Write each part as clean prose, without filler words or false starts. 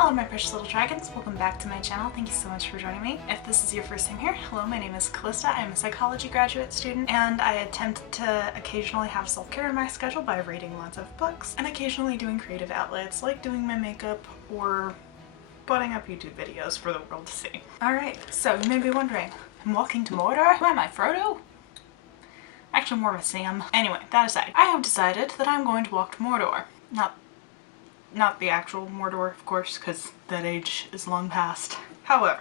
Hello my precious little dragons, welcome back to my channel. Thank you so much for joining me. If this is your first time here, hello, my name is Callista. I'm a psychology graduate student and I attempt to occasionally have self-care in my schedule by reading lots of books and occasionally doing creative outlets like doing my makeup or putting up YouTube videos for the world to see. Alright, so you may be wondering, I'm walking to Mordor? Who am I, Frodo? Actually more of a Sam. Anyway, that aside, I have decided that I'm going to walk to Mordor. Not the actual Mordor, of course, because that age is long past. However,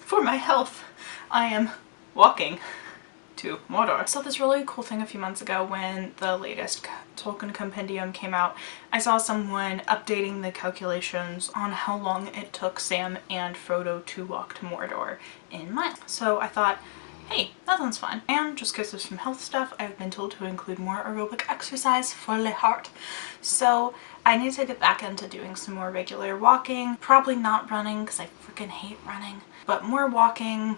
for my health, I am walking to Mordor. I saw this really cool thing a few months ago when the latest Tolkien compendium came out. I saw someone updating the calculations on how long it took Sam and Frodo to walk to Mordor in miles. So I thought, hey, that sounds fun. And just because of some health stuff, I've been told to include more aerobic exercise for the heart. So I need to get back into doing some more regular walking. Probably not running because I freaking hate running. But more walking,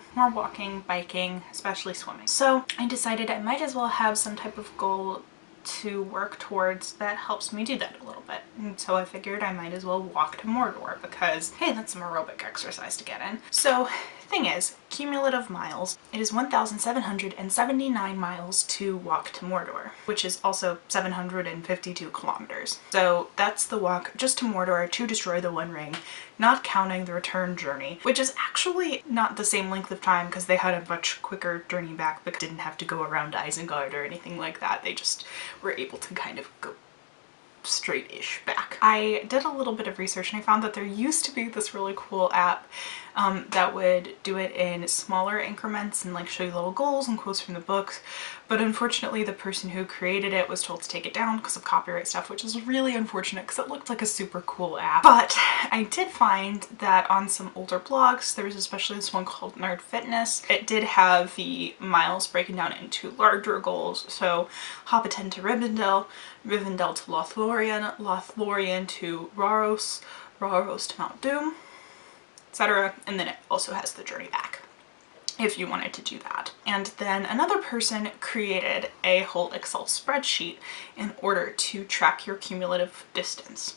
biking, especially swimming. So I decided I might as well have some type of goal to work towards that helps me do that a little bit. And so I figured I might as well walk to Mordor because, hey, that's some aerobic exercise to get in. So thing is, cumulative miles, it is 1,779 miles to walk to Mordor, which is also 752 kilometers. So that's the walk just to Mordor to destroy the One Ring, not counting the return journey, which is actually not the same length of time because they had a much quicker journey back but didn't have to go around Isengard or anything like that. They just were able to kind of go straight-ish back. I did a little bit of research and I found that there used to be this really cool app that would do it in smaller increments and like show you little goals and quotes from the books, but unfortunately the person who created it was told to take it down because of copyright stuff, which is really unfortunate because it looked like a super cool app. But I did find that on some older blogs, there was especially this one called Nerd Fitness. It did have the miles breaking down into larger goals, so Hobbiton to Rivendell, Rivendell to Lothlorien, Lothlorien to Rauros, Rauros to Mount Doom, etc. And then it also has the journey back if you wanted to do that. And then another person created a whole Excel spreadsheet in order to track your cumulative distance.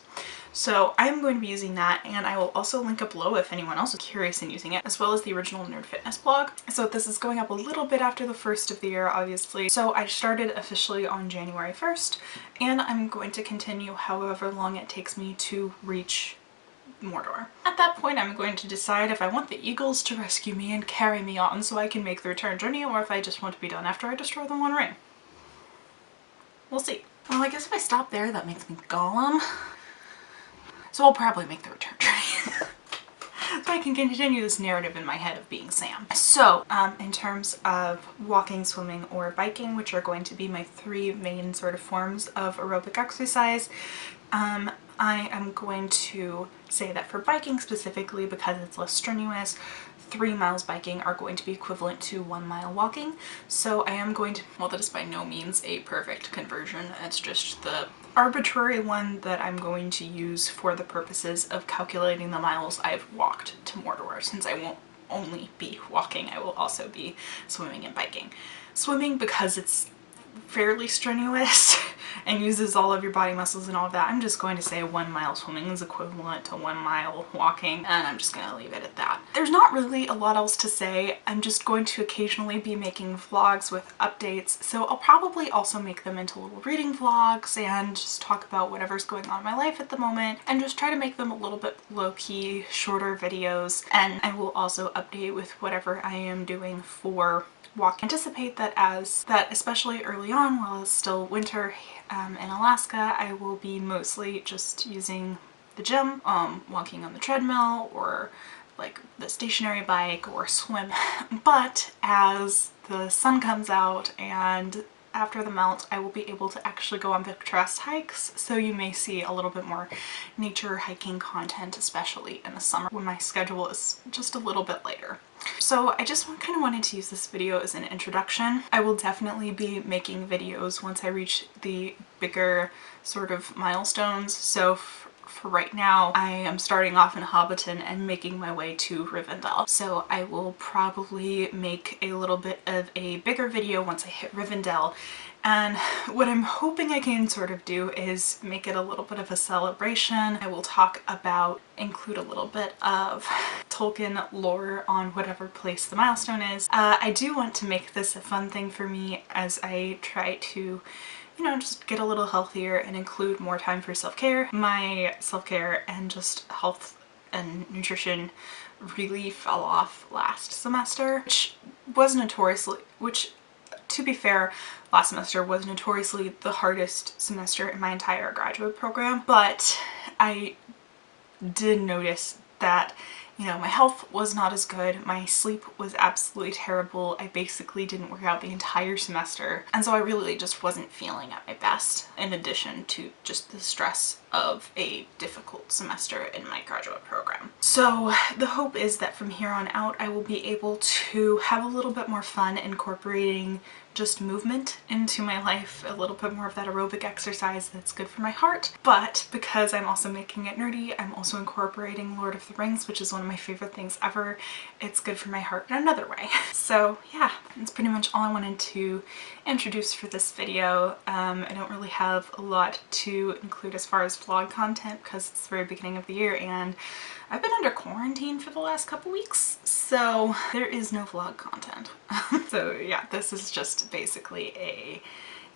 So I'm going to be using that, and I will also link up below if anyone else is curious in using it, as well as the original Nerd Fitness blog. So this is going up a little bit after the first of the year, obviously. So I started officially on January 1st, and I'm going to continue however long it takes me to reach Mordor. At that point, I'm going to decide if I want the eagles to rescue me and carry me on so I can make the return journey, or if I just want to be done after I destroy the One Ring. We'll see. Well, I guess if I stop there, that makes me Gollum. So I'll probably make the return journey. So I can continue this narrative in my head of being Sam. So, in terms of walking, swimming, or biking, which are going to be my three main sort of forms of aerobic exercise, I am going to say that for biking specifically, because it's less strenuous, 3 miles biking are going to be equivalent to 1 mile walking. So I am going to, well, that is by no means a perfect conversion. It's just the arbitrary one that I'm going to use for the purposes of calculating the miles I've walked to Mordor, since I won't only be walking, I will also be swimming and biking. Swimming, because it's fairly strenuous and uses all of your body muscles and all of that, I'm just going to say 1 mile swimming is equivalent to 1 mile walking, and I'm just gonna leave it at that. There's not really a lot else to say. I'm just going to occasionally be making vlogs with updates, so I'll probably also make them into little reading vlogs and just talk about whatever's going on in my life at the moment and just try to make them a little bit low-key, shorter videos, and I will also update with whatever I am doing for walk. Anticipate that especially early on while it's still winter in Alaska, I will be mostly just using the gym, walking on the treadmill or like the stationary bike or swim. But as the sun comes out and after the melt, I will be able to actually go on picturesque hikes, so you may see a little bit more nature hiking content, especially in the summer when my schedule is just a little bit later. So I just kind of wanted to use this video as an introduction. I will definitely be making videos once I reach the bigger sort of milestones. So for right now, I am starting off in Hobbiton and making my way to Rivendell. So I will probably make a little bit of a bigger video once I hit Rivendell. And what I'm hoping I can sort of do is make it a little bit of a celebration. I will talk about, include a little bit of Tolkien lore on whatever place the milestone is. I do want to make this a fun thing for me as I try to, you know, just get a little healthier and include more time for self-care. My self-care and just health and nutrition really fell off last semester, which to be fair, last semester was notoriously the hardest semester in my entire graduate program, but I did notice that, you know, my health was not as good, my sleep was absolutely terrible, I basically didn't work out the entire semester, and so I really just wasn't feeling at my best, in addition to just the stress of a difficult semester in my graduate program. So the hope is that from here on out I will be able to have a little bit more fun incorporating just movement into my life, a little bit more of that aerobic exercise that's good for my heart. But because I'm also making it nerdy, I'm also incorporating Lord of the Rings, which is one of my favorite things ever. It's good for my heart in another way. So yeah, that's pretty much all I wanted to introduce for this video. I don't really have a lot to include as far as vlog content because it's the very beginning of the year and I've been under quarantine for the last couple weeks, so there is no vlog content. So yeah, this is just basically a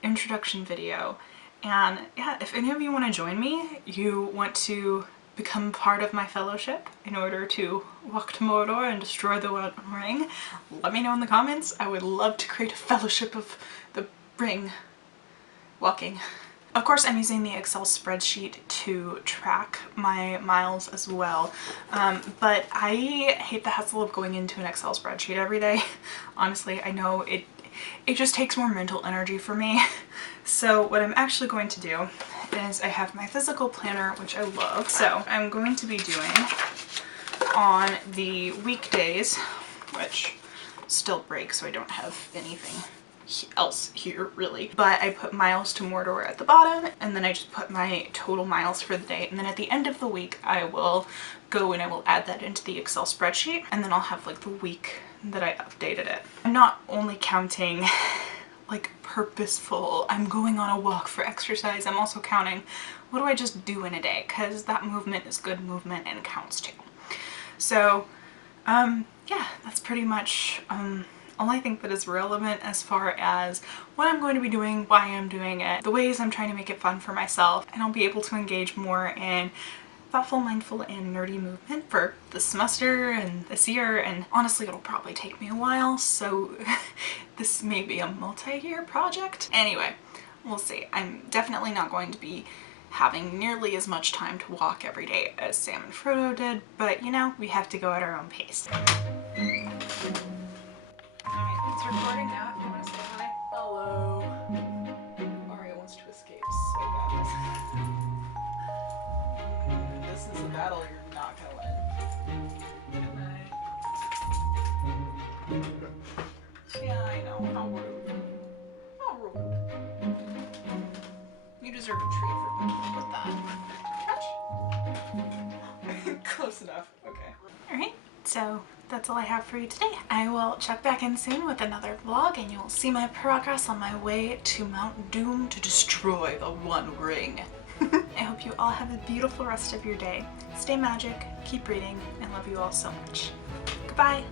introduction video. And yeah, if any of you want to join me, you want to become part of my fellowship in order to walk to Mordor and destroy the One Ring, let me know in the comments. I would love to create a fellowship of the ring walking. Of course, I'm using the Excel spreadsheet to track my miles as well, but I hate the hassle of going into an Excel spreadsheet every day. Honestly, I know it just takes more mental energy for me. So what I'm actually going to do is I have my physical planner, which I love. So I'm going to be doing on the weekdays, which still break so I don't have anything else here really, but I put miles to Mordor at the bottom and then I just put my total miles for the day, and then at the end of the week I will go and I will add that into the Excel spreadsheet, and then I'll have like the week that I updated it. I'm not only counting like purposeful, I'm going on a walk for exercise, I'm also counting what do I just do in a day, because that movement is good movement and counts too. So yeah, that's pretty much all I think that is relevant as far as what I'm going to be doing, why I'm doing it, the ways I'm trying to make it fun for myself, and I'll be able to engage more in thoughtful, mindful, and nerdy movement for the semester and this year, and honestly it'll probably take me a while, so this may be a multi-year project. Anyway, we'll see. I'm definitely not going to be having nearly as much time to walk every day as Sam and Frodo did, but you know, we have to go at our own pace. Alright, it's recording now if you want to say hi. Hello. Aria wants to escape so badly. This is a battle you're not gonna win. Good night. Yeah, I know. How rude. How rude. You deserve a treat for putting up with that. Touch. Close enough. Okay. Alright, so that's all I have for you today. I will check back in soon with another vlog and you'll see my progress on my way to Mount Doom to destroy the One Ring. I hope you all have a beautiful rest of your day. Stay magic, keep reading, and love you all so much. Goodbye!